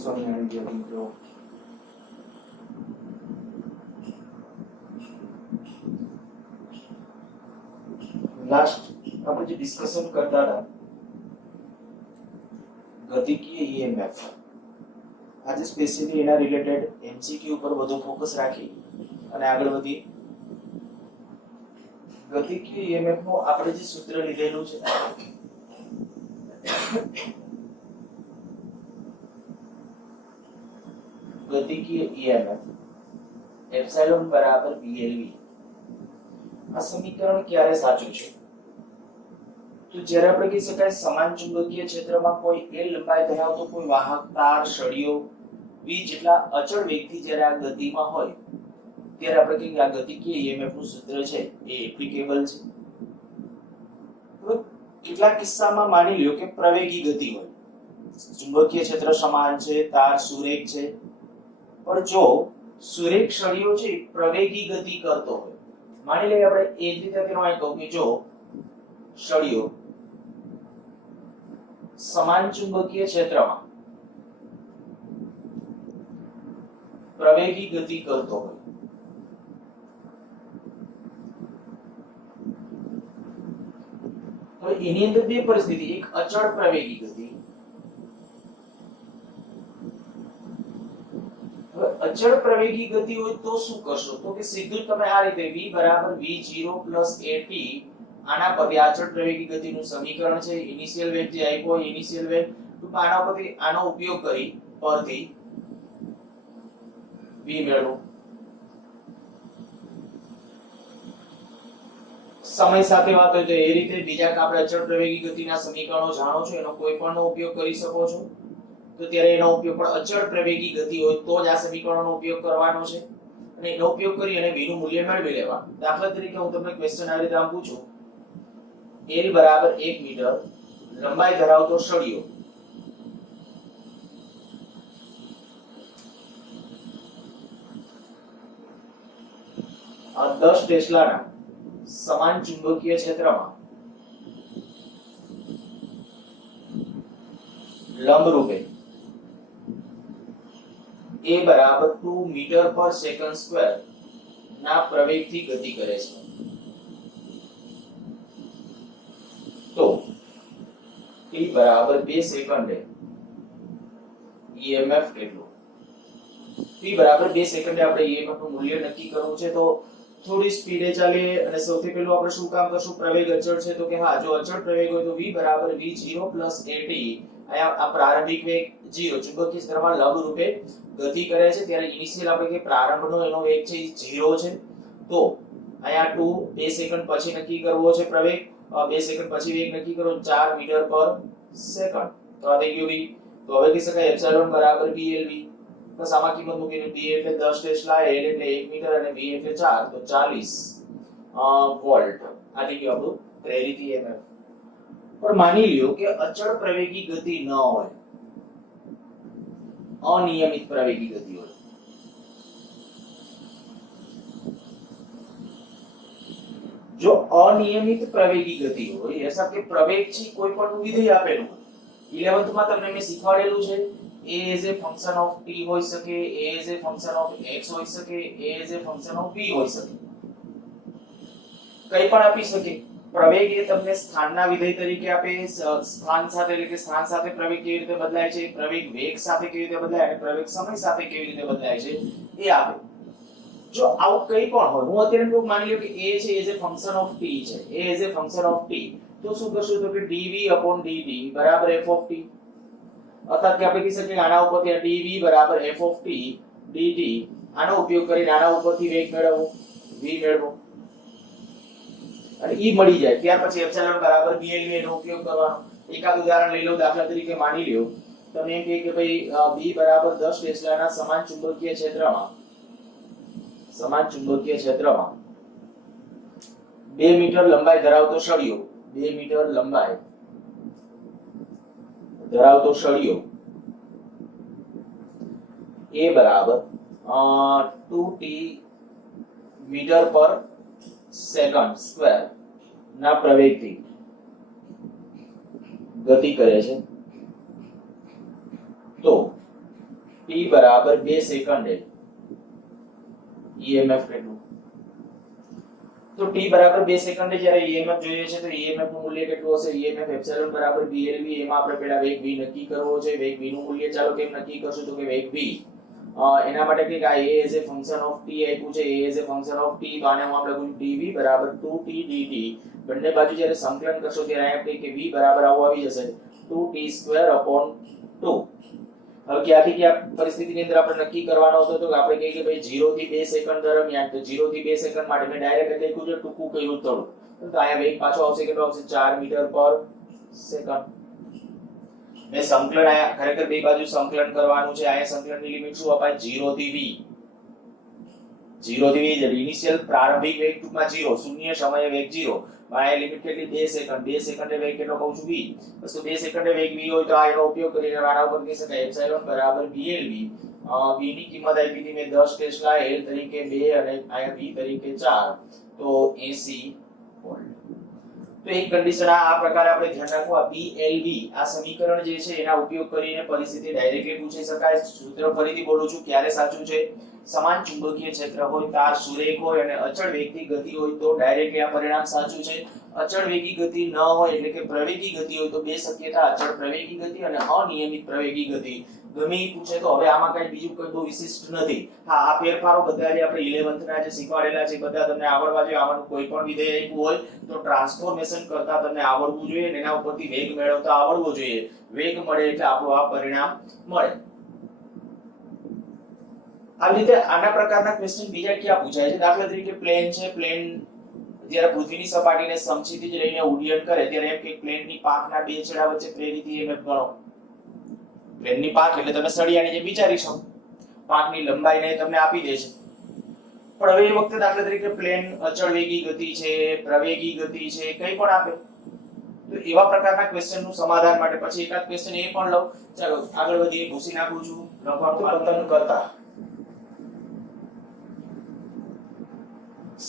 સ્વામિનારાયણ વિદ્યાર્થી મિત્રો, લાસ્ટ આપણે જે ડિસ્કશન કરતા હતા ગતિકીય ઈએમએફ, આજે સ્પેશિયલી એના રિલેટેડ એમસીક્યુ ઉપર વધુ ફોકસ રાખી અને આગળ વધી. ગતિકીય ઈએમએફ નું આપણે જે સૂત્ર લીધેલું છે ગતિકીય ઈએમએફ એપ્સિલોન બરાબર VLV. આ સમીકરણ ક્યારે સાચું છે? તો જ્યારે આપણે કહી શકાય સમાન ચુંબકીય ક્ષેત્રમાં કોઈ L લંબાઈ ધરાવતો કોઈ વાહક, તાર, સળિયો V જેટલા અચળ વેગથી જ્યારે આ ગતિમાં હોય ત્યારે આપણે કહીએ કે આ ગતિકીય ઈએમએફ નું સૂત્ર છે એ એપ્લિકેબલ છે. કેટલાક કિસ્સામાં માની લ્યો કે પ્રવેગી ગતિ હોય, ચુંબકીય ક્ષેત્ર સમાન છે, તાર સુરેખ છે, પણ જો સુરેખ સળિયો છે પ્રવેગી ગતિ કરતો હોય, માની લઈએ આપણે એ જ રીતે તેનો અહીં કહું કે જો સળિયો સમાન ચુંબકીય ક્ષેત્રમાં પ્રવેગી ગતિ કરતો હોય, તો એની અંદર બે પરિસ્થિતિ, એક અચળ પ્રવેગી ગતિ. હવે અચળ પ્રવેગી ગતિ હોય તો શું કરશો? તો કે સીધું તમે આ રીતે V બરાબર V0 પ્લસ AT, આના પરથી અચળ પ્રવેગી ગતિનું સમીકરણ છે, ઇનિશિયલ વેગ જે આપ્યો હોય ઇનિશિયલ વેગ, તો આના પરથી આનો ઉપયોગ કરી પરથી V મેળવો. સમય સાથે વાત હોય તો એ રીતે બીજા આપણે અચળ પ્રવેગી ગતિના સમીકરણો જાણો છો, એનો કોઈ પણનો ઉપયોગ કરી શકો છો. તો ત્યારે એનો ઉપયોગ પણ અચળ પ્રવેગી ગતિ હોય તો જ આ સમીકરણનો ઉપયોગ કરવાનો છે અને એનો ઉપયોગ કરી અને v નું મૂલ્ય મેળવી લેવાનું. દાખલા તરીકે હું તમને ક્વેશ્ચન આ રીતે આમ પૂછું, L બરાબર 1 મીટર લંબાઈ ધરાવતો સળિયો આ 10 ટેસ્લાના સમાન ચુંબકીય ક્ષેત્રમાં લંબ રૂપે A બરાબર 2 મીટર પર સેકન્ડ સ્ક્વેર ના પ્રવેગથી ગતિ કરે છે. તો T બરાબર 2 સેકન્ડે EMF કેટલું? T બરાબર 2 સેકન્ડે આપણે EMF નું મૂલ્ય નક્કી કરવું છે. તો થોડી સ્પીડે ચાલીએ અને સૌથી પહેલું આપણે શું કામ કરશું? પ્રવેગ અચળ છે તો કે હા, જો અચળ પ્રવેગ હોય તો V બરાબર V0 પ્લસ AT, આ પ્રારંભિક વેગ 0, ચુંબકીય ક્ષેત્રમાં લંબ રૂપે ગતિ કરે છે ત્યારે ઇનિશિયલ આપણે કે પ્રારંભનો એનો વેગ છે એ 0 છે. તો અહીંયા 2 સેકન્ડ પછી નક્કી કરવો છે પ્રવેગ, 2 સેકન્ડ પછી વેગ નક્કી કરો 4 મીટર પર સેકન્ડ. તો આ થઈ ગયું V. તો હવે કહી શકાય એપ્સિલોન બરાબર VLV. બસ આમાં કિંમત મૂકીને B એટલે 10 ટેસ્લા, L એટલે 1 મીટર અને V એટલે 4, તો 40 વોલ્ટ. આ થઈ ગયું આપણું પ્રેરિત EMF. પણ માની લ્યો કે અચળ પ્રવેગી ગતિ ન હોય, અનિયમિત પ્રવેગી ગતિ હોય. જો અનિયમિત પ્રવેગી ગતિ હોય, એસા કે પ્રવેગ છે કોઈ પણ વિધેય આપેલું હોય, 11th માં તમને મેં શીખવાડેલું છે, a as a function of t હોઈ શકે, a as a function of x હોઈ શકે, a as a function of v હોઈ શકે, કંઈ પણ આપી શકે. પ્રવેગ એ તમને સ્થાનના વિધેય તરીકે આપે, સ્થાન સાથે એટલે કે સ્થાન સાથે પ્રવેગ કેવી રીતે બદલાય છે, પ્રવેગ વેગ સાથે કેવી રીતે બદલાય અને પ્રવેગ સમય સાથે કેવી રીતે બદલાય છે એ આપે. જો આવું કંઈ પણ હોય, હું અત્યારે એવું માની લ્યો કે a છે as a function of t છે, a as a function of t, તો શું કરશું? તો કે dv/dt બરાબર f of t. અર્થાત કે આપણે કહી શકીએ કે આના ઉપરથી આ dv બરાબર f of t dt, આનો ઉપયોગ કરીને આના ઉપરથી વેગ મેળવવો, v મેળવો અને ઈ મળી જાય. ત્યાર પછી એપ્સિલોન બરાબર VLV નો ઉપયોગ કરવાનો. એકાદ ઉદાહરણ લઈ લો. દાખલા તરીકે માની લ્યો તમે એમ કહે કે ભાઈ B બરાબર 10 ટેસ્લાના સમાન ચુંબકીય ક્ષેત્રમાં 2 મીટર લંબાઈ ધરાવતો સળિયો, 2 મીટર લંબાઈ ધરાવતો સળિયો A બરાબર 2t મીટર પર સેકન્ડ સ્ક્વેર ના પ્રવેગથી ગતિ કરે છે, તો t બરાબર 2 સેકન્ડે EMF કેટલું? તો t બરાબર 2 સેકન્ડે જ્યારે EMF જોઈએ છે તો EMF નું મૂલ્ય કેટલું હશે? EMF એપ્સિલોન બરાબર BLV. એમાં આપણે પહેલા વેગ v નક્કી કરવો છે. વેગ v નું મૂલ્ય ચાલો કેમ નક્કી કરશું તો કે વેગ v એના માટે કે આ a as a function of t આપ્યું છે. a as a function of t તો આને હું આપણે લખું dv બરાબર 2t dt. બંને બાજુ જ્યારે સંકલન કરશો ત્યારે અહીંયા કે v બરાબર આવું આવી જશે 2t²/2. હવે ક્યાંથી ક્યાં પરિસ્થિતિની અંદર આપણે નક્કી કરવાનો હતો તો આપણે કહીએ કે ભાઈ 0 થી 2 સેકન્ડ દરમિયાન તો 0 થી 2 સેકન્ડ માટે મેં ડાયરેક્ટ લખ્યું છે ટૂંકું કર્યું થોડું તો અહીંયા વેગ પાછો આવશે કેટલો આવશે 4 મીટર પર સેકન્ડ. મેં સંકલન આયા ખરેખર બે બાજુ સંકલન કરવાનું છે. આયા સંકલનની લિમિટ શું અપાય 0 થી v. 0 થી v એટલે ઇનિશિયલ પ્રારંભિક વેગ ટૂંકમાં 0 શૂન્ય સમયે વેગ 0. આયા લિમિટ કેટલી 2 સેકન્ડ. 2 સેકન્ડે વેગ કેટલો કહું છું v. બસ તો 2 સેકન્ડે વેગ v હોય તો આ એનો ઉપયોગ કરીને આના ઉપર કહી શકાય એપ્સિલોન બરાબર BLV. v ની કિંમત આપી હતી મેં 10 ટેસ્લા, l તરીકે 2 અને આયા v તરીકે 4 તો 80 વોલ્ટ. તો એક કન્ડિશન આ પ્રકારે આપણે ધ્યાન રાખવું. આ BLV આ સમીકરણ જે છે એના ઉપયોગ કરીને પરિસ્થિતિ ડાયરેક્ટલી પૂછી શકાય. સૂત્ર ફરીથી બોલું છું ક્યારે સાચું છે? સમાન ચુંબકીય ક્ષેત્ર હોય, તાર સુરેખ હોય અને અચળ વેગથી ગતિ હોય તો ડાયરેક્ટલી આ પરિણામ સાચું છે. અચળ વેગી ગતિ ન હોય એટલે કે પ્રવેગી ગતિ હોય તો બે શક્યતા અચળ પ્રવેગી ગતિ અને અનિયમિત પ્રવેગી ગતિ ગમે એ પૂછે તો હવે આમાં કઈ બીજું કઈ બહુ વિશિષ્ટ નથી. હા આ ફેરફારો બધા જે આપણે 11th ના જે શીખવાડેલા છે બધા તમને આવડવા જોઈએ. આમાંનું કોઈ પણ વિધેય આપ્યું હોય તો ટ્રાન્સફોર્મેશન કરતા તમને આવડવું જોઈએ અને એના ઉપરથી વેગ મેળવતા આવડવું જોઈએ. વેગ મળે એટલે આપણું આ પરિણામ મળે. આવી રીતે આના પ્રકારના ક્વેશ્ચન બીજા ક્યાં પૂછાય છે? દાખલા તરીકે પ્લેન છે. પ્લેન જ્યારે પૃથ્વીની સપાટીને સમક્ષિતિજ લઈને ઉડ્ડયન કરે ત્યારે એમ કે પ્લેનની પાંખના બે છેડા વચ્ચે પ્રેરિત EMF ગણો. પ્લેનની પાંખ એટલે તમે સળિયાની જેમ વિચારી શકો. પાંખની લંબાઈને તમને આપી દે છે. પણ હવે એ વખતે દાખલા તરીકે પ્લેન અચળ વેગી ગતિ છે, પ્રવેગી ગતિ છે, કંઈ પણ આપે તો એવા પ્રકારના ક્વેશ્ચનનું સમાધાન માટે પછી એકાદ ક્વેશ્ચન એ પણ લઉં. ચાલો આગળ વધીએ. ભૂસી નાખું છું. લખવાનું પતન કરતા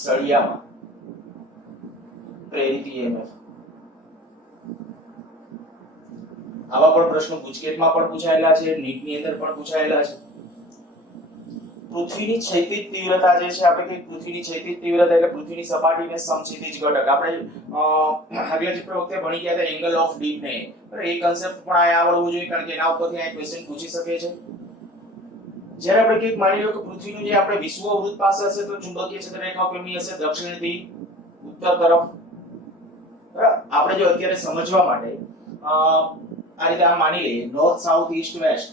સળિયામાં પ્રેરિત EMF. આવા પણ પ્રશ્નો ગુજકેટમાં પણ પૂછાયેલા છે, નીટની અંદર પણ પૂછાયેલા છે. પૃથ્વીની ક્ષૈતિજ તીવ્રતા જે છે આપણે કે પૃથ્વીની ક્ષૈતિજ તીવ્રતા એટલે પૃથ્વીની સપાટીને સમક્ષિતિજ ઘટક. આપણે આગલા ચેપ્ટર વખતે ભણી ગયા હતા એંગલ ઓફ ડીપ ને એ કન્સેપ્ટ પણ આ આવડવું જોઈએ કારણ કે એના ઉપરથી આ ક્વેશ્ચન પૂછી શકે છે. જ્યારે આપણે કંઈક માની લો કે પૃથ્વીનું જે આપણે વિષુવવૃત્ત પાસે હશે તો ચુંબકીય ક્ષેત્ર રેખા કેમની હશે? દક્ષિણથી ઉત્તર તરફ. આપણે જો અત્યારે સમજવા માટે આ રીતે આમ માની લઈએ નોર્થ સાઉથ ઈસ્ટ વેસ્ટ.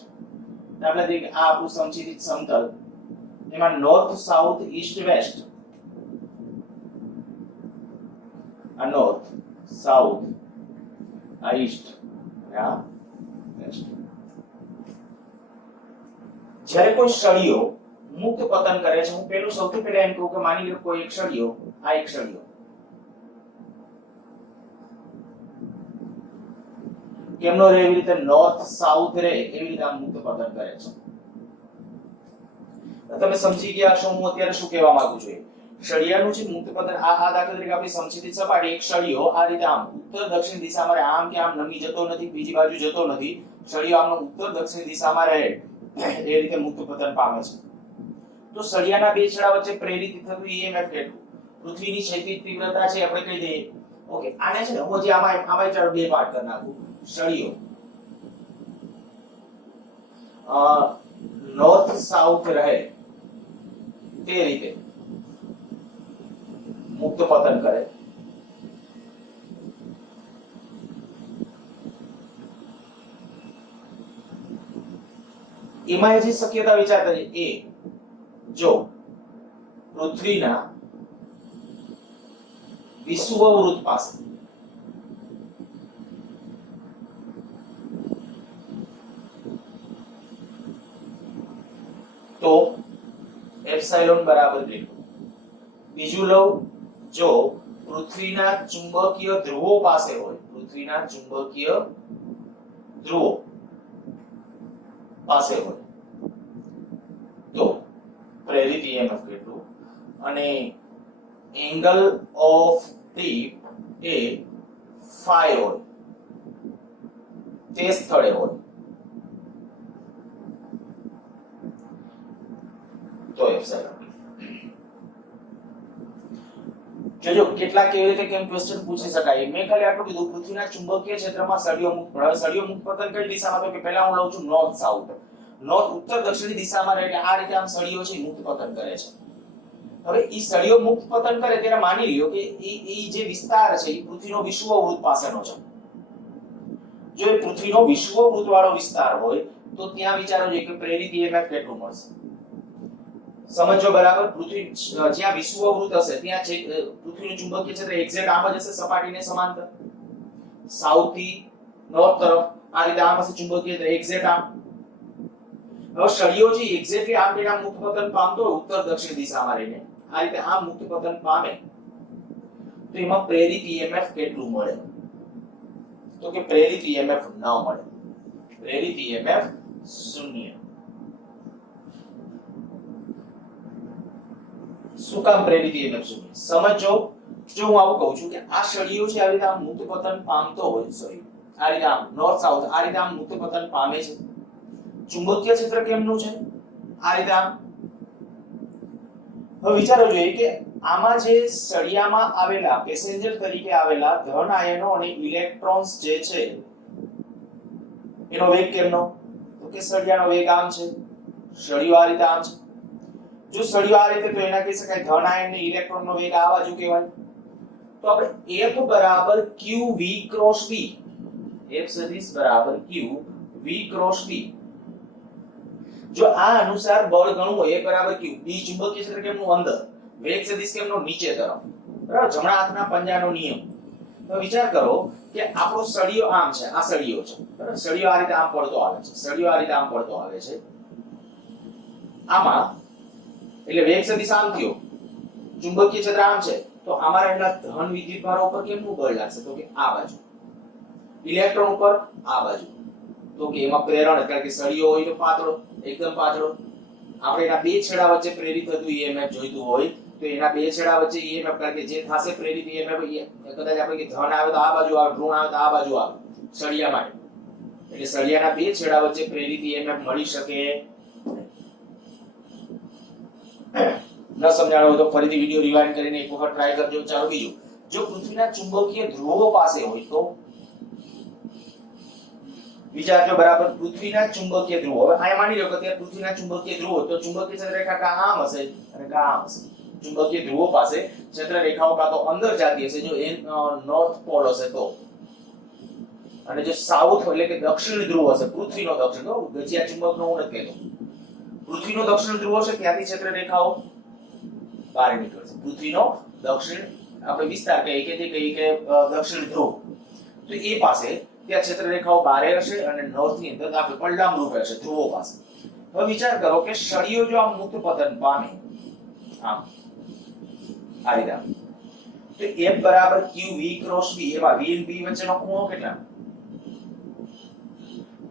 દાખલા તરીકે આ આપણું સમક્ષિતિજ સમતલ એમાં નોર્થ સાઉથ ઈસ્ટ વેસ્ટ. આ નોર્થ સાઉથ આ ઈસ્ટ આ વેસ્ટ. જ્યારે કોઈ સળિયો મુક્ત પતન કરે છે હું પેલું સૌથી પહેલા એમ કહું કે માની લો કોઈ એક સળિયો આ એક સળિયો કેમનો રે એવી રીતે નોર્થ સાઉથ રે એવી રીતે આ મુક્ત પતન કરે છે. તમે સમજી ગયા છો હું અત્યારે શું કહેવા માંગુ છું? સળિયાનું છે મુક્ત પતન. આ દાખલા તરીકે આપણી સમક્ષિતિજ સપાટી એક સળિયો આ રીતે આમ ઉત્તર દક્ષિણ દિશામાં આમ કે આમ નમી જતો નથી, બીજી બાજુ જતો નથી. સળિયો આમનો ઉત્તર દક્ષિણ દિશામાં રહે એ રીતે મુક્ત પતન પામે છે. તો સળિયાના બે છેડા વચ્ચે પ્રેરિત થતું EMF કેટલું? પૃથ્વીની ક્ષૈતિજ તીવ્રતા છે આપણે કહી દઈએ. ઓકે આને છે ને હું જે આમાં ચાલો બે પાર્ટ કરી નાખું. સળિયો નોર્થ સાઉથ રહે તે રીતે મુક્ત પતન કરે. એમાં જે શક્યતા વિચારતા છે એ જો પૃથ્વીના વિષુવવૃત્ત પાસે તો એપ્સિલોન બરાબર કેટલું. બીજું લઉં જો પૃથ્વીના ચુંબકીય ધ્રુવો પાસે હોય, પૃથ્વીના ચુંબકીય ધ્રુવો પાસે હોય તો પ્રેરિત EMF કેટલું અને angle of tip A phi હોય તે સ્થળે હોય તો એપ્સિલોન જોજો કેટલા કેવી રીતે કેમ ક્વેશ્ચન પૂછી શકાય. મેં ખાલી આટલું કીધું પૃથ્વીના ચુંબકીય ક્ષેત્રમાં સળિયો મુક્ત. હવે સળિયો મુક્ત પતન કઈ દિશામાં? તો કે પહેલા હું લઉં છું નોર્થ સાઉથ. નોર્થ ઉત્તર દક્ષિણ દિશામાં રહે એટલે આ રીતે આમ સળિયો છે મુક્ત પતન કરે છે. હવે ઈ સળિયો મુક્ત પતન કરે ત્યારે માની લ્યો કે ઈ જે વિસ્તાર છે ઈ પૃથ્વીનો વિષુવવૃત્ત પાસેનો છે. જો એ પૃથ્વીનો વિષુવવૃત્ત વાળો વિસ્તાર હોય તો ત્યાં વિચારો જોઈએ કે પ્રેરિત EMF કેટલું મળશે. સમજો બરાબર. પૃથ્વી જ્યાં વિષુવવૃત્ત હશે ત્યાં પૃથ્વીનું ચુંબકીય ક્ષેત્ર એક્ઝેક્ટ આમ જ હશે, સપાટીને સમાંતર. સાઉથ થી નોર્થ તરફ આ રીતે આમ હશે ચુંબકીય ક્ષેત્ર એક્ઝેક્ટ આમ. હવે સળિયો છે એક્ઝેક્ટલી આમ કે આમ મુક્ત પતન પામતો હોય ઉત્તર દક્ષિણ દિશામાં રહીને આ રીતે આમ મુક્ત પતન પામે તો એમાં પ્રેરિત EMF કેટલું મળે? તો કે પ્રેરિત EMF ન મળે. પ્રેરિત EMF શૂન્ય. શું કામ પ્રેરિત EMF શૂન્ય? સમજો જો હું આવું કહું છું કે આ સળિયો છે આ રીતે આમ મુક્ત પતન પામતો હોય, સોરી આ રીતે આમ નોર્થ સાઉથ આ રીતે આમ મુક્ત પતન પામે છે. ચુંબકીય ક્ષેત્ર કેમનું છે? આ રીતે આમ. હવે વિચારો જોઈએ કે આમાં જે સળિયામાં આવેલા પેસેન્જર તરીકે આવેલા ધન આયનો અને ઇલેક્ટ્રોન્સ જે છે એનો વેગ કેમનો? તો કે સળિયાનો વેગ આમ છે, સળિયો આ રીતે આમ છે. જો સળિયો આ રીતે તો એના કહી શકાય ધન આયન અને ઇલેક્ટ્રોનનો વેગ આ બાજુ કહેવાય. તો આપણે F બરાબર QV ક્રોસ B, F સદિશ બરાબર QV ક્રોસ B. જો આ અનુસાર બળ ગણવું હોય A બરાબર Q, B ચુંબકીય ક્ષેત્ર કેમનું અંદર, વેગ સદિશ કેમનો નીચે તરફ, બરાબર જમણા હાથના પંજાનો નિયમ. તો વિચાર કરો કે આપણો સળિયો આમ છે, આ સળિયો છે બરાબર, સળિયો આ રીતે આમ પડતો આવે છે, સળિયો આ રીતે આમ પડતો આવે છે આમાં, એટલે વેગ સદિશ આમ થયો, ચુંબકીય ક્ષેત્ર આમ છે તો આમાં રહેલા ધન વિદ્યુતભારો ઉપર કેમનું બળ લાગશે? તો કે આ બાજુ. ઇલેક્ટ્રોન ઉપર આ બાજુ. તો કે એમાં પ્રેરણ એટલે કે સળિયો હોય તો પાતળો, એકદમ પાતળો. આપણે એના બે છેડા વચ્ચે પ્રેરિત થતું EMF જોઈતું હોય તો એના બે છેડા વચ્ચે EMF કારણ કે જે થાશે પ્રેરિત EMF કદાચ આપણે કે ધન આવે તો આ બાજુ આવે, ઋણ આવે તો આ બાજુ આવે સળિયા માટે. એટલે સળિયાના બે છેડા વચ્ચે પ્રેરિત EMF મળી શકે. ન સમજાણું હોય તો ફરીથી વિડિયો રિવાઇન્ડ કરીને એક વખત ટ્રાય કરજો. ચાલો બીજું, જો પૃથ્વીના ચુંબકીય ધ્રુવો પાસે હોય તો વિચારજો બરાબર. પૃથ્વીના ચુંબકીય ધ્રુવો, હવે આ માની લો કે ત્યાં પૃથ્વીના ચુંબકીય ધ્રુવો તો ચુંબકીય ક્ષેત્ર રેખા કા આમ હશે અને કા આમ હશે. ચુંબકીય ધ્રુવો પાસે ક્ષેત્ર રેખાઓ કા તો અંદર જતી હશે જો એ નોર્થ પોલ હશે તો, અને જો સાઉથ એટલે કે દક્ષિણ ધ્રુવ હશે, પૃથ્વીનો દક્ષિણ, તો ગજિયા ચુંબકનો હું નથી કહેતો, પૃથ્વીનો દક્ષિણ ધ્રુવ હશે ત્યાંથી ક્ષેત્ર રેખાઓ બહાર નીકળશે. પૃથ્વીનો દક્ષિણ આપણે વિસ્તાર કહીએ કે જે કહીએ કે દક્ષિણ ધ્રુવ, તો એ પાસે ત્યાં ક્ષેત્ર રેખાઓ બહાર હશે અને નોર્થ ની અંદર આપણે પલ્લામ રૂપ હશે ધ્રુવો પાસે. હવે વિચાર કરો કે સળિયો જો આમ મુક્ત પતન પામે આમ આ રીતે, તો F બરાબર QV ક્રોસ B, એમાં V અને B વચ્ચેનો ખૂણો કેટલા?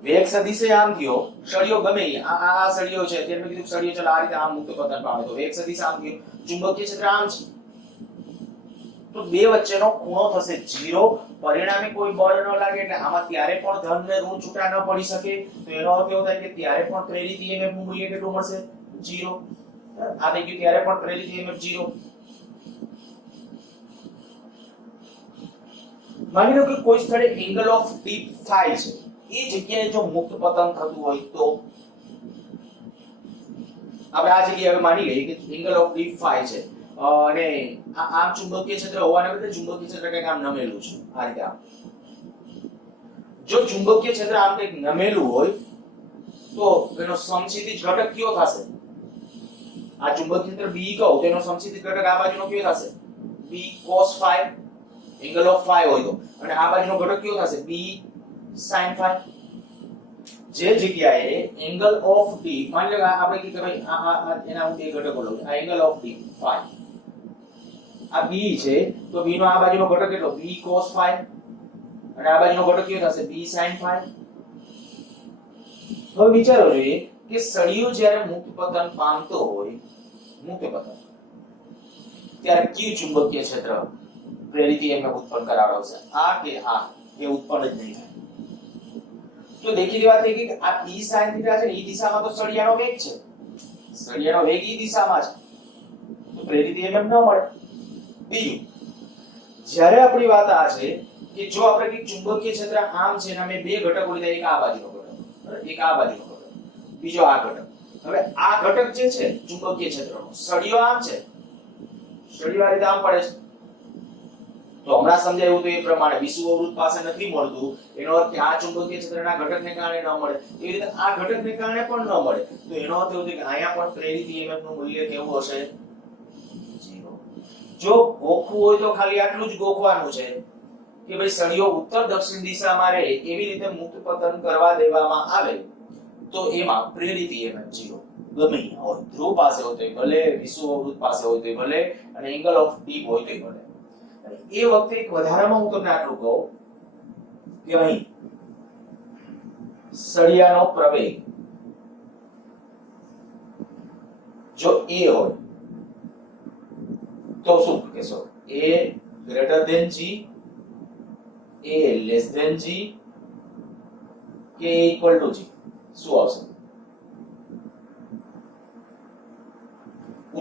વેગ સદિશે આમ થયો, સળિયો ગમે આ સળિયો છે એટલે મેં કીધું સળિયો ચાલ આ રીતે આમ મુક્ત પતન પામે તો વેગ સદિશ આમ થયો, ચુંબકીય ક્ષેત્ર આમ છે તો બે વચ્ચેનો ખૂણો થશે 0, પરિણામે કોઈ બળ ન લાગે એટલે આમાં ત્યારે પણ ધન ને ઋણ છૂટા ન પડી શકે. તો એનો અર્થ એવો થાય કે ત્યારે પણ પ્રેરિત EMF નું મૂલ્ય કેટલું મળશે? 0. આ થઈ ગયું ત્યારે પણ પ્રેરિત EMF 0. માની લો કે કોઈ સ્થળે એંગલ ઓફ ડીપ થાય છે, એ જગ્યાએ જો મુક્ત પતન થતું હોય તો આપણે આ જગ્યાએ હવે માની લઈએ કે એંગલ ઓફ ડીપ ફાઈ છે અને આમ ચુંબકીય ક્ષેત્ર હોવાને બદલે ચુંબકીય ક્ષેત્ર કંઈક આમ નમેલું છે આ રીતે આમ. જો ચુંબકીય ક્ષેત્ર આમ કંઈક નમેલું હોય તો એનો સમક્ષિતિજ ઘટક કયો થશે? આ ચુંબકીય ક્ષેત્ર B કહો તો એનો સમક્ષિતિજ ઘટક આ બાજુનો કયો થશે? B cos phi, angle of phi હોય તો, અને આ બાજુનો ઘટક કયો થશે? B sin phi. જે જગ્યાએ એંગલ ઓફ D માની લો આપણે કે ભાઈ આ એના હું બે ઘટકો લઉં, આ એંગલ ઓફ D phi, આ B છે તો B નો આ બાજુનો ઘટક કેટલો? B cos phi, અને આ બાજુનો ઘટક કયો થશે? B sin phi. હવે વિચારો જોઈએ કે સળિયો જ્યારે મુક્ત પતન પામતો હોય, મુક્ત પતન, ત્યારે કયું ચુંબકીય ક્ષેત્ર પ્રેરિત EMF ઉત્પન્ન કરાવશે? આ કે આ? એ ઉત્પન્ન જ નહીં થાય. તો દેખીતી વાત એ કે આ P sin θ છે ને એ દિશામાં તો સળિયાનો વેગ છે, સળિયાનો વેગ ઈ દિશામાં છે તો પ્રેરિત EMF ન મળે. બીજું, જ્યારે આપણી વાત આ છે કે જો આપણે કે ચુંબકીય ક્ષેત્ર આમ છે અને અમે બે ઘટકો લીધા, એક આ બાજુનો ઘટક, એક આ બાજુનો ઘટક, બીજો આ ઘટક. હવે આ ઘટક જે છે ચુંબકીય ક્ષેત્રનો, સળિયો આમ છે, સળિયો આ રીતે આમ પડે છે, તો હમણાં સમજાયું તો એ પ્રમાણે વિષુવ અવરોધ પાસે નથી મળતું, એનો અર્થ કે આ ચુંબકીય ક્ષેત્રના ઘટકને કારણે ન મળે, એવી રીતે આ ઘટકને કારણે પણ ન મળે. તો એનો અર્થ એવું છે કે અહીંયા પણ પ્રેરિત EMF નું મૂલ્ય કેવું હશે? 0. જો ગોખવું હોય તો ખાલી આટલું જ ગોખવાનું છે કે ભાઈ સળિયો ઉત્તર દક્ષિણ દિશામાં રહે એવી રીતે મુક્ત પતન કરવા દેવામાં આવે તો એમાં પ્રેરિત EMF 0 ગમે ત્યાં હોય, ધ્રુવ પાસે હોય તોય ભલે, વિષુવ અવરોધ પાસે હોય તોય ભલે, અને એંગલ ઓફ ડીપ હોય તોય ભલે. એ વખતે એક વધારામાં હું તમને આટલું કહું કે અહીં સળિયાનો પ્રવેગ જો a હોય તો શું કહેશો? a greater than g, a less than g કે equal to g? શું આવશે?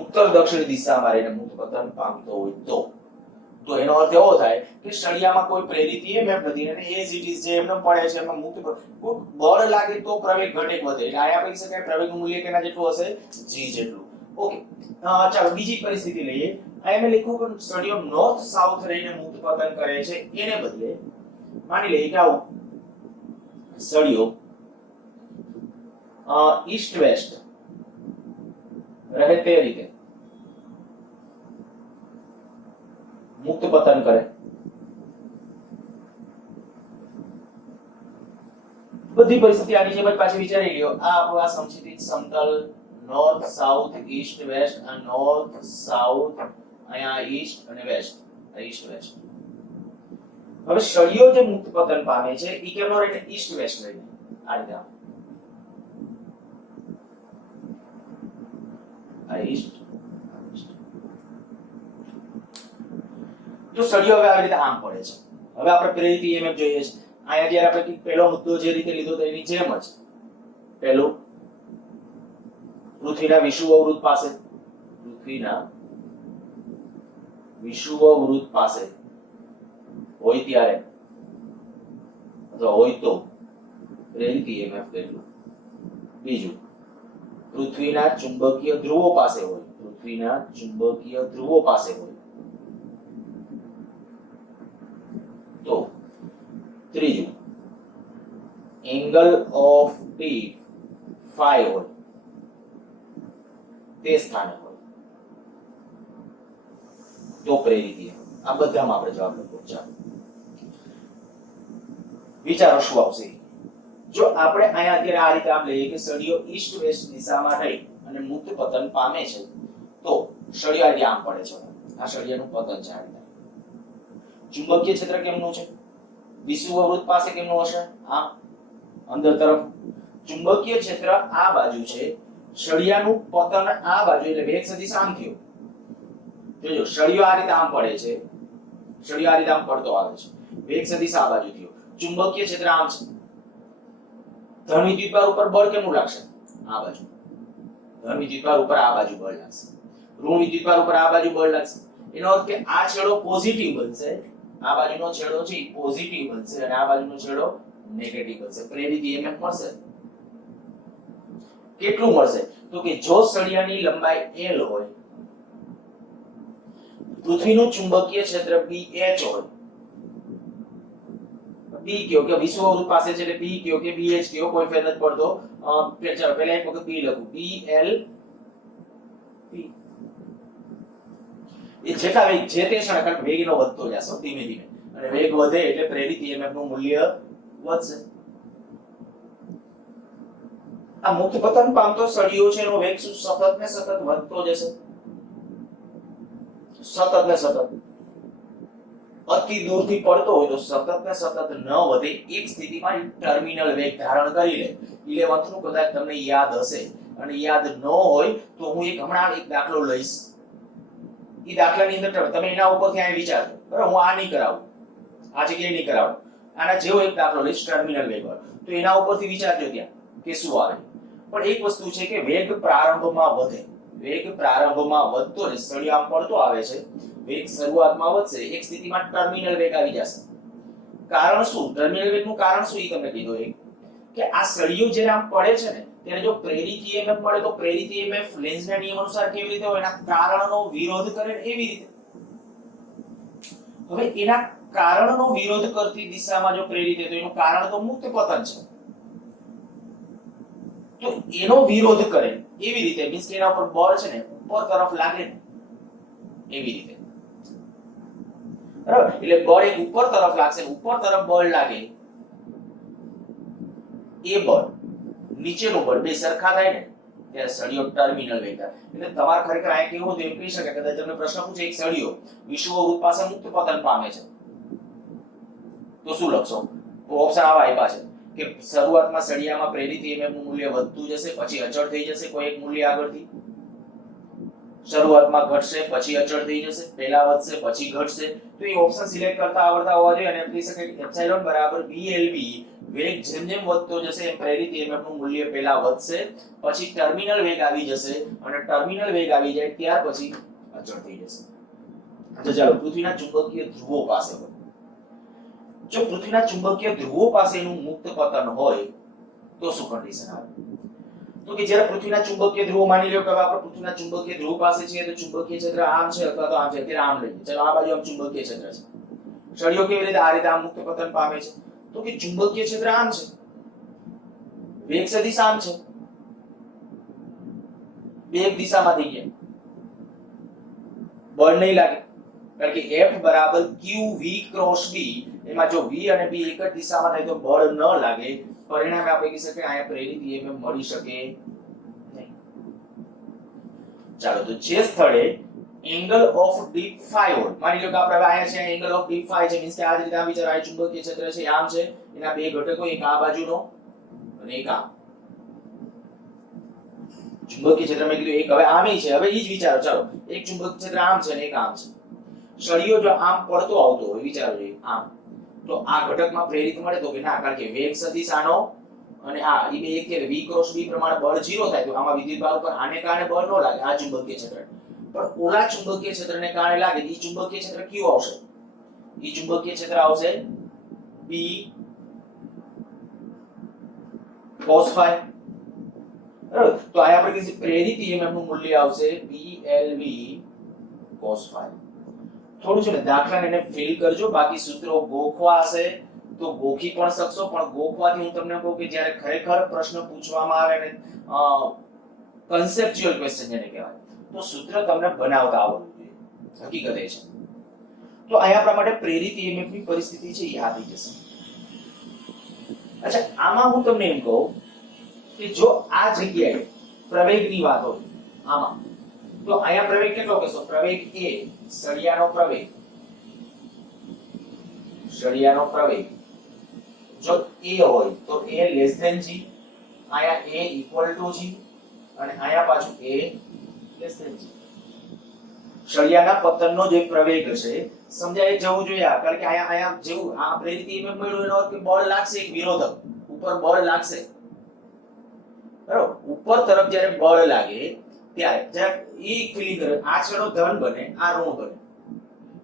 ઉત્તર દક્ષિણ દિશામાં રહીને મુક્ત પતન પામતો હોય તો એનો અર્થ એવો થાય કે સળિયામાં કોઈ પ્રેરિત EMF નથી અને એઝ ઇટ ઇઝ જે એમને પડે છે એમાં મુક્ત કોઈ બળ લાગે તો પ્રવેગ ઘટે વધે. એટલે આયા કહી શકાય પ્રવેગનું મૂલ્ય કેના જેટલું હશે? g જેટલું. ઓકે, ચાલો બીજી પરિસ્થિતિ લઈએ. આ મેં લખ્યું કે સળિયો નોર્થ સાઉથ રહીને મુક્ત પતન કરે છે, એને બદલે માની લઈએ કે આવું સળિયો ઈસ્ટ વેસ્ટ રહે તે રીતે મુક્ત પતન કરે. બધી પરિસ્થિતિ આની જેમ જ પાછી વિચારી લ્યો. આ આપણું આ સમક્ષિતિજ સમતલ નોર્થ સાઉથ ઈસ્ટ વેસ્ટ, આ નોર્થ સાઉથ, અહીંયા ઈસ્ટ અને વેસ્ટ, આ ઈસ્ટ વેસ્ટ. હવે સળિયો જે મુક્ત પતન પામે છે ઈ કેમનો રહે? ઈસ્ટ વેસ્ટ રહીને આ રીતે આ ઈસ્ટ. તો સળિયો હવે આવી રીતે આમ પડે છે. હવે આપણે પ્રેરિત EMF જોઈએ છે. અહીંયા જ્યારે આપણે પહેલો મુદ્દો જે રીતે લીધો તો એની જેમ જ પહેલું પૃથ્વીના વિષુવ અવરોધ પાસે, પૃથ્વીના વિષુવ અવરોધ પાસે હોય ત્યારે અથવા હોય તો પ્રેરિત EMF કેટલું? બીજું, પૃથ્વીના ચુંબકીય ધ્રુવો પાસે હોય, પૃથ્વીના ચુંબકીય ધ્રુવો પાસે હોય તો. ત્રીજું, એંગલ ઓફ ડી phi હોય તે સ્થાને હોય તો પ્રેરિત EMF. આ બધામાં આપણે જવાબ લખો. ચાલો વિચારો શું આવશે. જો આપણે અહીંયા અત્યારે આ રીતે આમ લઈએ કે સળિયો ઈસ્ટ વેસ્ટ દિશામાં રહી અને મુક્ત પતન પામે છે તો સળિયો આજે આમ પડે છે. આ સળિયાનું પતન છે. આ રીતે ચુંબકીય ક્ષેત્ર કેમનું છે? વિષુવ અવરોધ પાસે કેમનું હશે? આ અંદર તરફ. ચુંબકીય ક્ષેત્ર આ બાજુ છે, સળિયાનું પતન આ બાજુ, એટલે વેગ સદિશ આમ થયો. જોજો સળિયો આ રીતે આમ પડે છે, સળિયો આ રીતે આમ પડતો આવે છે, વેગ સદિશ આ બાજુ થયો. ચુંબકીય ક્ષેત્ર આમ છે. ધન વિદ્યુતભાર ઉપર બળ કેમનું લાગશે? આ બાજુ. ધન વિદ્યુતભાર ઉપર આ બાજુ બળ લાગશે, ઋણ વિદ્યુતભાર ઉપર આ બાજુ બળ લાગશે. એનો અર્થ કે આ છેડો પોઝિટિવ બનશે, આ બાજુનો છેડો છે પોઝિટિવ બનશે અને આ બાજુનો છેડો નેગેટિવ બનશે. પ્રેરિત EMF મળશે. કેટલું મળશે? તો કે જો સળિયાની લંબાઈ L હોય, પૃથ્વીનું ચુંબકીય ક્ષેત્ર BH હોય, B કયો કે વિષુવ અવરોધ પાસે છે એટલે B કયો કે BH કયો કોઈ ફેર નથી પડતો. ચાલો પહેલા એક વખત B લખું, BL P. એ જેટલા વેગ જે તે ક્ષણે કારણ વેગ એનો વધતો જશે ધીમે ધીમે, અને વેગ વધે એટલે પ્રેરિત EMF નું મૂલ્ય વધશે. આ મુક્ત પતન પામતો સળિયો છે એનો વેગ સતત ને સતત વધતો જશે, સતત ને સતત. અતિ દૂરથી પડતો હોય તો સતત ને સતત ન વધે, એક સ્થિતિમાં ટર્મિનલ વેગ ધારણ કરી લે. 11th નું કદાચ તમને યાદ હશે, અને યાદ ન હોય તો હું હમણાં એક દાખલો લઈશ. એ દાખલાની અંદર તમે એના ઉપરથી આ વિચારજો. બરાબર, હું આ નહીં કરાવું, આ જગ્યાએ નહીં કરાવું. આના જેવો એક દાખલો લઈશ ટર્મિનલ વેગ, તો એના ઉપરથી વિચારજો ત્યાં કે શું આવે. પણ એક વસ્તુ છે કે વેગ પ્રારંભમાં વધે, વેગ પ્રારંભમાં વધતો ને સળિયો આમ પડતો આવે છે, વેગ શરૂઆતમાં વધશે, એક સ્થિતિમાં ટર્મિનલ વેગ આવી જશે. કારણ શું? ટર્મિનલ વેગનું કારણ શું એ તમને કીધું એક કે આ સળિયો જ્યારે આમ પડે છે ને ત્યારે જો પ્રેરિત EMF મળે તો પ્રેરિત EMF લેન્ઝના નિયમ અનુસાર કેવી રીતે હોય? એના કારણનો વિરોધ કરે એવી રીતે. હવે એના કારણનો વિરોધ કરતી દિશામાં જો પ્રેરિત હોય તો એનું કારણ તો મુક્ત પતન છે, તો એનો વિરોધ કરે એવી રીતે, મીન્સ કે એના ઉપર બળ છે ને ઉપર તરફ લાગે ને એવી રીતે, બરાબર? એટલે બળ એક ઉપર તરફ લાગશે, ઉપર તરફ બળ લાગે, એ બળ નીચેનું બળ બે સરખા થાય ને ત્યારે સળિયો ટર્મિનલ વેગ થાય. એટલે તમારે ખરેખર આ કેવું હતું એમ કહી શકાય, કદાચ તમને પ્રશ્ન પૂછે એક સળિયો વિષુવવૃત્ત પાસે મુક્ત પતન પામે છે તો શું લખશો? ઓપ્શન આવા આપ્યા છે કે શરૂઆતમાં સળિયામાં પ્રેરિત EMF નું મૂલ્ય વધતું જશે, પછી અચળ થઈ જશે કોઈ એક મૂલ્ય આગળથી, શરૂઆતમાં ઘટશે પછી અચળ થઈ જશે, પહેલા વધશે પછી ઘટશે. તો એ ઓપ્શન સિલેક્ટ કરતા આવડતા હોવા જોઈએ અને એમ કહી શકાય કે એપ્સિલોન બરાબર BLV, વેગ જેમ જેમ વધતો જશે એમ પ્રેરિત EMF નું મૂલ્ય પહેલા વધશે, પછી ટર્મિનલ વેગ આવી જશે અને ટર્મિનલ વેગ આવી જાય ત્યાર પછી અચળ થઈ જશે. તો ચાલો પૃથ્વીના ચુંબકીય ધ્રુવો પાસે હોય, જો પૃથ્વીના ચુંબકીય ધ્રુવો પાસેનું મુક્ત પતન હોય તો શું કન્ડિશન આવે? તો કે જ્યારે પૃથ્વીના ચુંબકીય ધ્રુવો માની લો કે હવે આપણે પૃથ્વીના ચુંબકીય ધ્રુવ પાસે છીએ તો ચુંબકીય ક્ષેત્ર આમ છે અથવા તો આમ છે, અત્યારે આમ લઈએ, ચલો આ બાજુ આમ ચુંબકીય ક્ષેત્ર છે, સળિયો કેવી રીતે આ રીતે આમ મુક્ત પતન પામે છે? તો કે ચુંબકીય ક્ષેત્ર આમ છે, વેગ સદિશ આમ છે, બે એક દિશામાં થઈ ગયા, બળ નહીં લાગે કારણ કે F બરાબર QV ક્રોસ B, એમાં જો V અને B એક જ દિશામાં થાય તો બળ ન લાગે, પરિણામે આપણે કહી શકીએ અહીંયા પ્રેરિત EMF મળી શકે નહીં. ચાલો તો જે સ્થળે એંગલ ઓફ ડીપ phi હોય, માની લો કે આપણે હવે અહીંયા છે એંગલ ઓફ ડીપ phi છે, મીન્સ કે આ જ રીતે આ વિચારો, આ ચુંબકીય ક્ષેત્ર છે આમ છે, એના બે ઘટકો એક આ બાજુનો અને એક આ. ચુંબકીય ક્ષેત્ર મેં કીધું એક હવે આમે છે, હવે ઈ જ વિચારો, ચાલો એક ચુંબકીય ક્ષેત્ર આમ છે અને એક આમ છે, સળિયો જો આમ પડતો આવતો હોય, વિચારો જોઈએ આમ, તો આ ઘટકમાં પ્રેરિત મળે તો કે ના, કારણ કે વેગ સદિશ આનો અને આ ઈ બે એક V ક્રોસ B પ્રમાણે બળ 0 થાય તો આમાં વિદ્યુતભાર ઉપર આને કારણે બળ ન લાગે આ ચુંબકીય ક્ષેત્ર, પણ ઓલા ચુંબકીય ક્ષેત્રને કારણે લાગે. ઈ ચુંબકીય ક્ષેત્ર કયું આવશે? ઈ ચુંબકીય ક્ષેત્ર આવશે B cos phi, બરાબર? તો આ આપણે કહીએ પ્રેરિત EMF નું મૂલ્ય આવશે BLV cos phi. થોડું છે ને દાખલાને એને ફિલ કરજો, બાકી સૂત્રો ગોખવા હશે તો ગોખી પણ શકશો, પણ ગોખવાથી હું તમને કહું કે જ્યારે ખરેખર પ્રશ્ન પૂછવામાં આવે ને કન્સેપ્ચ્યુઅલ ક્વેશ્ચન જેને કહેવાય તો સૂત્ર તમને બનાવતા આવડવું જોઈએ, હકીકત એ છે. તો અહીંયા આપણા માટે પ્રેરિત EMF ની પરિસ્થિતિ છે એ યાદ આવી જશે. અચ્છા, આમાં હું તમને એમ કહું કે જો આ જગ્યાએ પ્રવેગની વાત હોય આમાં, તો અહીંયા પ્રવેગ કેટલો કહેશો? પ્રવેગ એ સળિયાનો પ્રવેગ જો a હોય તો a લેસ ધેન g, અહીંયા a ઇક્વલ ટુ g અને અહીંયા પાછું a લેસ ધેન g. સળિયાના પતનનો જે પ્રવેગ છે સમજાય જવું જોઈએ, કારણ કે અહીંયા જેવું આ પ્રેરિત EMF મળ્યું એનો અર્થ કે બળ લાગશે, એક વિરોધક ઉપર બળ લાગશે, બરાબર? ઉપર તરફ જ્યારે બળ લાગે ત્યારે જ્યારે ઈ ફીલિંગ કરે આ છેડો ધન બને આ ઋણ બને.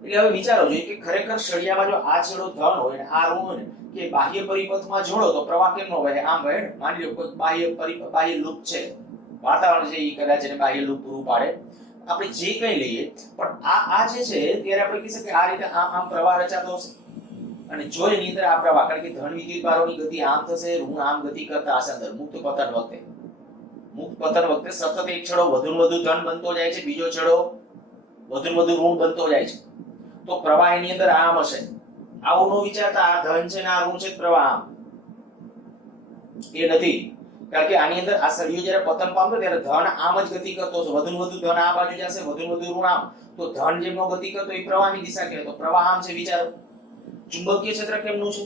એટલે હવે વિચારો જોઈએ કે ખરેખર સળિયામાં જો આ છેડો ધન હોય ને આ ઋણ હોય ને કે બાહ્ય પરિપથમાં જોડો તો પ્રવાહ કેમનો વહે? આમ વહે ને. માની લો કોઈ બાહ્ય લૂપ છે, વાતાવરણ છે ઈ કદાચ એને બાહ્ય લૂપ પૂરું પાડે, આપણે જે કંઈ લઈએ, પણ આ જે છે ત્યારે આપણે કહી શકીએ આ રીતે આમ પ્રવાહ રચાતો હશે અને જો એની અંદર આ પ્રવાહ, કારણ કે ધન વિદ્યુતભારોની ગતિ આમ થશે, ઋણ આમ ગતિ કરતા હશે અંદર મુક્ત પતન વખતે સતત એક છેડો વધુ ને વધુ ધન બનતો જાય છે, બીજો છેડો વધુ ને વધુ ઋણ બનતો જાય છે, તો પ્રવાહ એની અંદર આમ હશે. આવું નો વિચારતા આ ધન છે ને આ ઋણ છે પ્રવાહ આમ એ નથી, કારણ કે આની અંદર આ સળિયો જ્યારે પતન પામતો ત્યારે ધન આમ જ ગતિ કરતો હશે, વધુ ને વધુ ધન આ બાજુ જશે, વધુ ને વધુ ઋણ આમ, તો ધન જેમનો ગતિ કરતો એ પ્રવાહની દિશા કહેવાય, તો પ્રવાહ આમ છે. વિચારો ચુંબકીય ક્ષેત્ર કેમનું છે?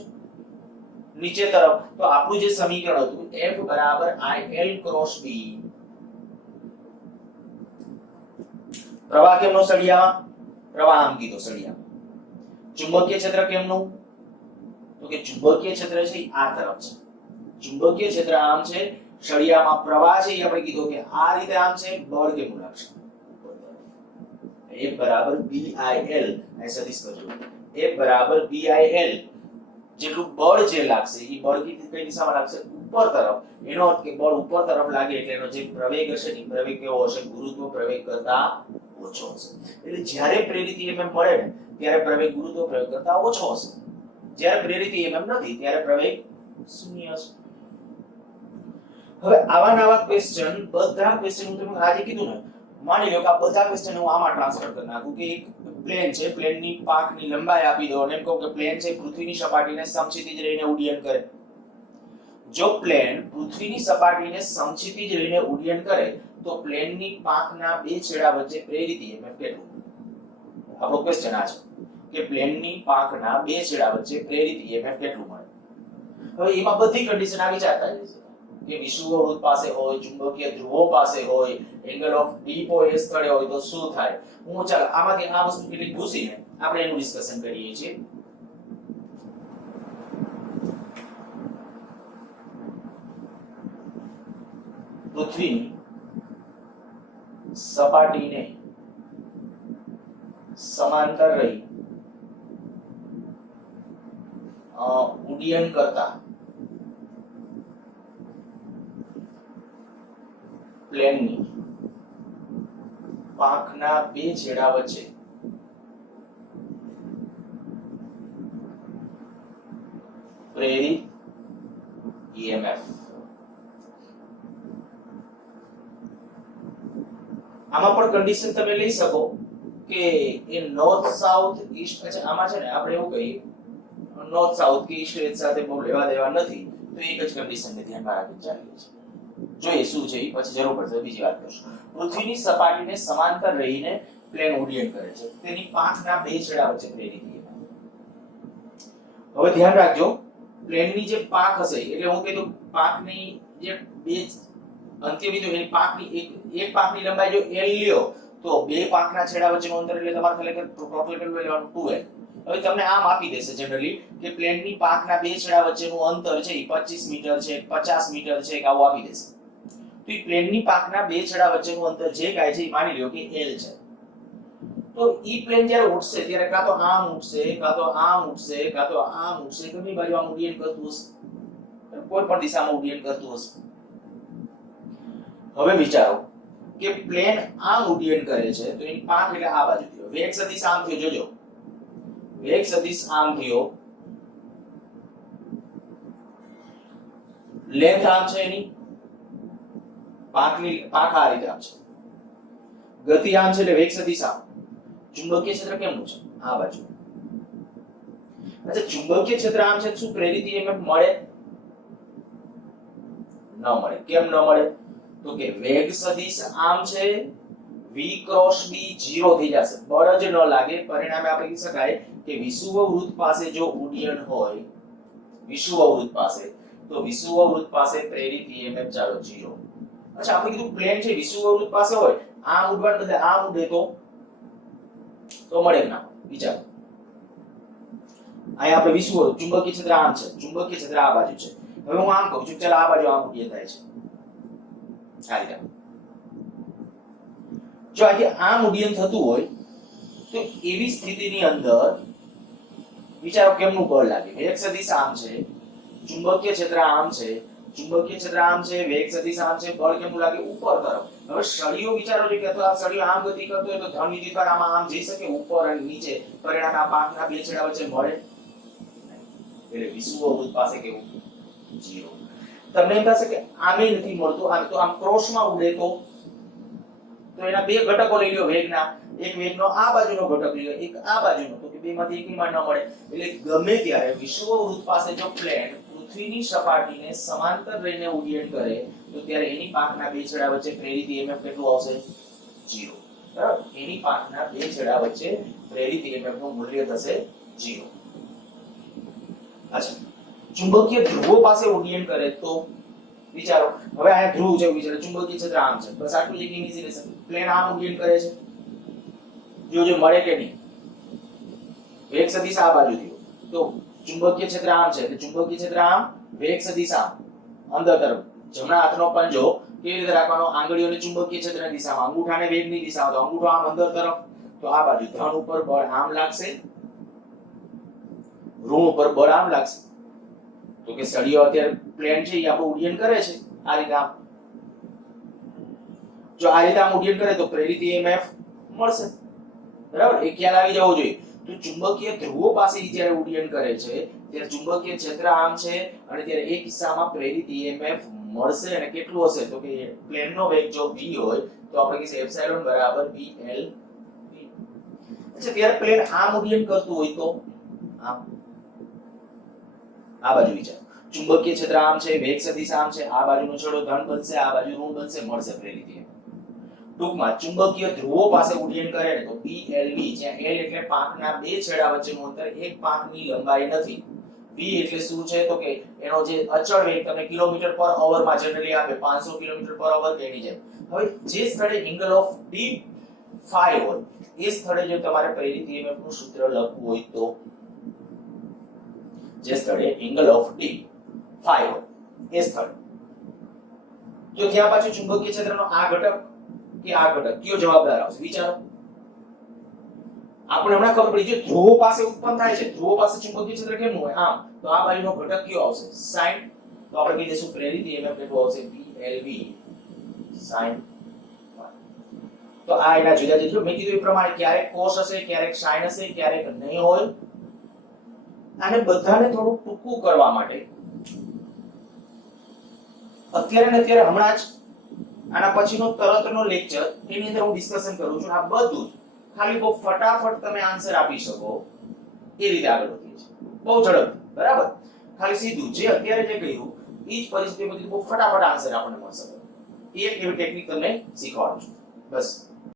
નીચે તરફ. તો આપણું જે સમીકરણ હતું F બરાબર IL ક્રોસ B, પ્રવાહ કેમનો સળિયામાં? પ્રવાહ આમ કીધો સળિયામાં. ચુંબકીય ક્ષેત્ર કેમનું? તો કે ચુંબકીય ક્ષેત્ર છે આ તરફ છે, ચુંબકીય ક્ષેત્ર આમ છે સળિયામાં પ્રવાહ છે એ આપણે કીધું કે આ રીતે આમ છે, બળ કેટલું લાગશે F બરાબર BIL આ સદિશ કરજો F બરાબર BIL જેટલું બળ જે લાગશે એ બળ કઈ દિશામાં લાગશે ઉપર તરફ એનો અર્થ કે બળ ઉપર તરફ લાગે એટલે એનો જે પ્રવેગ હશે એ પ્રવેગ કેવો હશે ગુરુત્વ પ્રવેગ કરતા ઓછો હશે એટલે જ્યારે પ્રેરિત EMF મળે ને ત્યારે પ્રવેગ ગુરુત્વ પ્રવેગ કરતા ઓછો હશે જ્યારે પ્રેરિત EMF નથી ત્યારે પ્રવેગ શૂન્ય હશે હવે આવા નવા ક્વેશ્ચન બધા ક્વેશ્ચન હું તમને આજે કીધું ને માની લો કે આ બધા ક્વેશ્ચન હું આમાં ટ્રાન્સફર કરી નાખું કે એક પ્લેન છે પ્લેનની પાંખની લંબાઈ આપી દો અને એમ કહું કે પ્લેન છે પૃથ્વીની સપાટીને સમક્ષિતિજ રહીને ઉડ્ડયન કરે જો પ્લેન પૃથ્વીની સપાટીને સમક્ષિતિજ રહીને ઉડ્ડયન કરે તો પ્લેનની પાંખના બે છેડા વચ્ચે પ્રેરિત EMF કેટલું આપણો ક્વેશ્ચન આ છે કે પ્લેનની પાંખના બે છેડા વચ્ચે પ્રેરિત EMF કેટલું મળે હવે એમાં બધી કન્ડિશન આવી જાય કે વિષુવવૃત્ત પાસે હોય ચુંબકીય ધ્રુવો પાસે હોય એંગલ ઓફ ડીપો એ સ્થળે હોય તો શું થાય હું ચાલ આમાંથી આ વસ્તુ કેટલી ઘૂસીને આપણે એનું ડિસ્કશન કરીએ છીએ પૃથ્વીની સપાટીને સમાંતર રહી ઉડ્ડયન કરતા પ્લેનની પાંખના બે છેડા વચ્ચે પ્રેરિત EMF આમાં પણ કન્ડિશન તમે લઈ શકો કે એ નોર્થ સાઉથ ઈસ્ટ છે આમાં છે ને આપણે એવું કહીએ નોર્થ સાઉથ કે ઈસ્ટ વેસ્ટ સાથે બહુ લેવા દેવા નથી તો એક જ કન્ડિશનને ધ્યાનમાં રાખીને ચાલીએ છીએ જોઈએ શું છે એ પછી જરૂર પડશે બીજી વાત કરશું પૃથ્વીની સપાટીને સમાંતર રહીને પ્લેન ઉડ્ડયન કરે છે તેની પાંખના બે છેડા વચ્ચે પ્રેરિત EMF હવે ધ્યાન રાખજો પ્લેનની જે પાંખ હશે એટલે હું કીધું પાંખની જે બે અંત્ય બિંદુ એની પાંખની એક પાંખની લંબાઈ જો L લ્યો તો બે પાંખના છેડા વચ્ચેનું અંતર એટલે તમારે ખરેખર ટોટલ કેટલું લેવાનું 2L હવે તમને આમ આપી દેશે જનરલી કે પ્લેનની પાંખના બે છેડા વચ્ચેનું અંતર છે એ 25 મીટર છે 50 મીટર છે કે આવું આપી દેશે તો એ પ્લેનની પાંખના બે છેડા વચ્ચેનું અંતર જે કાંઈ છે એ માની લ્યો કે L છે તો ઈ પ્લેન જ્યારે ઉઠશે ત્યારે કાં તો આમ ઉઠશે કાં તો આમ ઉઠશે કાં તો આમ ઉઠશે કઈ બાજુ આમ ઉડ્ડયન કરતું હશે કોઈ પણ દિશામાં ઉડ્ડયન કરતું હશે હવે વિચારો કે પ્લેન આમ ઉડ્ડયન કરે છે તો એની પાંખ એટલે આ બાજુ થયો વેગ સદિશ આમ થયો જોજો વેગ સદિશ આમ થયો લેન્થ આમ છે એની પાંખ આ રીતે આમ છે ગતિ આમ છે એટલે વેગ સદિશ આમ ચુંબકીય ક્ષેત્ર કેમનું છે આ બાજુ અચ્છા ચુંબકીય ક્ષેત્ર આમ છે શું પ્રેરિત EMF મળે ન મળે કેમ ન મળે તો કે વેગ સદિશ આમ છે v ક્રોસ b 0 થઈ જશે બળ જ ન લાગે પરિણામે આપણે કહી શકાય કે વિષુવવૃત્ત પાસે જો ઉડ્ડયન હોય વિષુવવૃત્ત પાસે તો વિષુવવૃત્ત પાસે પ્રેરિત EMF ચાલો 0 અચ્છા આપણે કીધું પ્લેન છે વિષુવવૃત્ત પાસે હોય આમ ઉડવાને બદલે આમ ઉડે તો મળે ના વિચારો અહીંયા આપણે વિષુવવૃત્ત ચુંબકીય ક્ષેત્ર આમ છે ચુંબકીય ક્ષેત્ર આ બાજુ છે હવે હું આમ કહું છું ચાલો આ બાજુ આમ ઉડ્ડયન થાય છે આ રીતે જો આજે આમ ઉડ્ડયન થતું હોય તો એવી સ્થિતિની અંદર વિચારો કેમનું બળ લાગે વેગ સદિશ આમ છે ચુંબકીય ક્ષેત્ર આમ છે ચુંબકીય ક્ષેત્ર આમ છે વેગ સદિશ આમ છે બળ કેમનું લાગે ઉપર તરફ હવે સળિયો વિચારો છે કે આ સળિયો આમ ગતિ કરતો હોય તો ધન વિદ્યુતભાર આમ જઈ શકે ઉપર અને નીચે પરિણામે આ પાંખના બે છેડા વચ્ચે મળે એટલે વિષુવવૃત્ત પાસે કેવું 0 તમને એમ થશે કે આમે નથી મળતું આમ તો આમ ક્રોસમાં ઉડે તો એના બે ઘટકો લઈ લ્યો વેગના એક વેગનો આ બાજુનો ઘટક લ્યો એક આ બાજુનો તો કે બેમાંથી એકમાં ન મળે એટલે ગમે ત્યારે વિષુવવૃત્ત પાસે જો પ્લેન પૃથ્વીની સપાટીને સમાંતર રહીને ઉડ્ડયન કરે તો ત્યારે એની પાંખના બે છેડા વચ્ચે પ્રેરિત EMF કેટલું આવશે 0 બરાબર એની પાંખના બે છેડા વચ્ચે પ્રેરિત EMF નું મૂલ્ય થશે 0 અચ્છા ચુંબકીય ધ્રુવો પાસે ઉડ્ડયન કરે તો વિચારો હવે આ ધ્રુવ છે વિચારો ચુંબકીય ક્ષેત્ર આમ છે બસ આટલું એક ઇમેજ લેશે પ્લેન આમ ઉડ્ડયન કરે છે જો મળે કે નહીં વેગ સદિશ આ બાજુ થયો તો ચુંબકીય ક્ષેત્ર આમ છે એટલે ચુંબકીય ક્ષેત્ર આમ વેગ સદિશ આમ અંદર તરફ જમણા હાથનો પંજો કેવી રીતે રાખવાનો? આંગળીઓને ચુંબકીય ક્ષેત્રની દિશામાં, અંગૂઠાને વેગની દિશામાં. તો અંગૂઠો આમ અંદર તરફ, તો આ બાજુ ધન ઉપર બળ આમ લાગશે, ઋણ ઉપર બળ આમ લાગશે. તો કે સળિયો અત્યારે પ્લેન છે એ આપણું ઉડ્ડયન કરે છે આ રીતે આમ. જો આ રીતે આમ ઉડ્ડયન કરે તો પ્રેરિત EMF મળશે, બરાબર? એ ખ્યાલ આવી જવો જોઈએ. તો ચુંબકીય ધ્રુવો પાસે જ્યારે ઉડ્ડયન કરે છે ત્યારે ચુંબકીય ક્ષેત્ર આમ છે અને ત્યારે એ કિસ્સામાં પ્રેરિત EMF મળશે. અને કેટલું હશે? તો કે પ્લેનનો વેગ જો v હોય તો આપણે કહીએ એપ્સિલોન બરાબર BL. અચ્છા, ત્યારે પ્લેન આમ ઉડ્ડયન કરતું હોય તો આમ, આ બાજુ વિચાર. ચુંબકીય ક્ષેત્ર આમ છે, વેગ સદિશ આમ છે, આ બાજુનો છેડો ધન બનશે, આ બાજુ ઋણ બનશે, મળશે પ્રેરિત EMF. ટૂંકમાં ચુંબકીય ધ્રુવો પાસે ઉડ્ડયન કરે ને તો PLV, જ્યાં L એટલે પાંખના બે છેડા વચ્ચેનું અંતર, એક પાંખની લંબાઈ નથી. V એટલે શું છે? તો કે એનો જે અચળ વેગ તમને કિલોમીટર પર અવર માં જનરલી આપે, 500 કિલોમીટર પર અવર કે એની જેમ. હવે જે સ્થળે એંગલ ઓફ D phi હોય એ સ્થળે જો તમારે પ્રેરિત EMF નું સૂત્ર લખવું હોય તો, જે સ્થળે એંગલ ઓફ D phi હોય એ સ્થળે, તો ત્યાં પાછું ચુંબકીય ક્ષેત્રનો આ ઘટક કે આ ઘટક કયો જવાબદાર આવશે? વિચારો. આપણે હમણાં ખબર પડી, જો ધ્રુવો પાસે ઉત્પન્ન થાય છે, ધ્રુવો પાસે ચુંબકીય ક્ષેત્ર કેમનું હોય? આમ. તો આ બાજુનો ઘટક કયો આવશે? sin. તો આપણે કહી દઈશું પ્રેરિત EMF કેટલું આવશે? PLV sin. તો આ એના જુદા જુદા, મેં કીધું એ પ્રમાણે ક્યારેક cos હશે, ક્યારેક sin હશે, ક્યારેક નહીં હોય. આને બધાને થોડું ટૂંકું કરવા માટે અત્યારે હમણાં જ આના પછીનો તરતનો લેક્ચર એની અંદર હું ડિસ્કશન કરું છું. આ બધું ખાલી બહુ ફટાફટ તમે આન્સર આપી શકો એ રીતે આગળ વધીએ છીએ, બહુ ઝડપ, બરાબર? ખાલી સીધું જે અત્યારે જે કહ્યું એ જ પરિસ્થિતિમાં બહુ ફટાફટ આન્સર આપણને મળશે. એક એવી ટેકનિક તમને શીખવાડું છું, બસ.